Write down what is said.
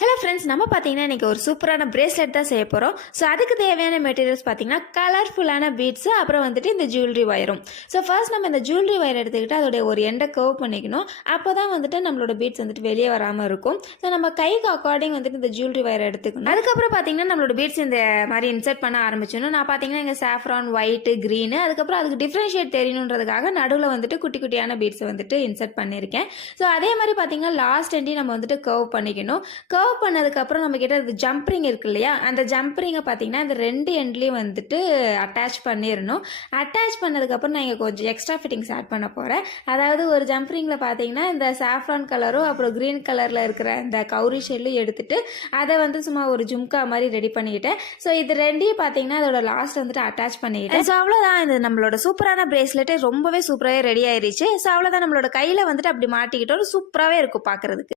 Hello friends, நம்ம பார்த்தீங்கன்னா இன்றைக்கி ஒரு சூப்பரான பிரேஸ்லெட் தான் செய்ய போகிறோம். ஸோ அதுக்கு தேவையான மெட்டீரியல்ஸ் பார்த்தீங்கன்னா கலர்ஃபுல்லான பீட்ஸு, அப்புறம் வந்துட்டு இந்த ஜுவல்லரி ஒயரும். ஸோ ஃபர்ஸ்ட் நம்ம இந்த ஜுவல்லரி ஒயர் எடுத்துக்கிட்டு அதோடைய ஒரு எண்டை கர்வ் பண்ணிக்கணும். அப்போ தான் வந்துட்டு நம்மளோட பீட்ஸ் வந்துட்டு வெளியே வராமல் இருக்கும். ஸோ நம்ம கைக்கு அக்கார்டிங் வந்துட்டு இந்த ஜுவல்லரி ஒயர் எடுத்துக்கணும். அதுக்கப்புறம் பார்த்தீங்கன்னா நம்மளோட பீட்ஸ் இந்த மாதிரி இன்சர்ட் பண்ண ஆரம்பிச்சிடணும். நான் பார்த்தீங்கன்னா இங்கே சாஃப்ரான், ஒயிட்டு, க்ரீனு, அதுக்கப்புறம் அதுக்கு டிஃப்ரென்ஷியேட் தெரியணுன்றதுக்காக நடுவில் வந்துட்டு குட்டி குட்டியான பீட்ஸை வந்துட்டு இன்சர்ட் பண்ணியிருக்கேன். ஸோ அதே மாதிரி பார்த்தீங்கன்னா லாஸ்ட் எண்டையும் நம்ம வந்துட்டு கர்வ் பண்ணிக்கணும். கர்வ் பண்ணதுக்கப்புறம் நம்ம கிட்ட அது ஜம்ப்ரிங் இருக்கு இல்லையா, அந்த ஜம்ப்ரிங்கை பார்த்தீங்கன்னா இந்த ரெண்டு எண்ட்லேயும் வந்துட்டு அட்டாச் பண்ணிடணும். அட்டாச் பண்ணதுக்கப்புறம் நான் இங்கே கொஞ்சம் எக்ஸ்ட்ரா ஃபிட்டிங்ஸ் ஆட் பண்ண போகிறேன். அதாவது ஒரு ஜம்ப்ரிங்கில் பார்த்தீங்கன்னா இந்த சாஃப்ரான் கலரும் அப்புறம் க்ரீன் கலரில் இருக்கிற இந்த கௌரி ஷெல்லும் எடுத்துட்டு அதை வந்து சும்மா ஒரு ஜும்கா மாதிரி ரெடி பண்ணிக்கிட்டேன். ஸோ இது ரெண்டையும் பார்த்தீங்கன்னா அதோட லாஸ்ட் வந்துட்டு அட்டாச் பண்ணிக்கிட்டேன். ஸோ அவ்வளோதான், இது நம்மளோட சூப்பரான பிரேஸ்லெட்டு ரொம்பவே சூப்பராகவே ரெடி ஆயிடுச்சு. ஸோ அவ்வளோதான், நம்மளோட கையில் வந்துட்டு அப்படி மாட்டிக்கிட்டோம், சூப்பராகவே இருக்கும் பார்க்குறதுக்கு.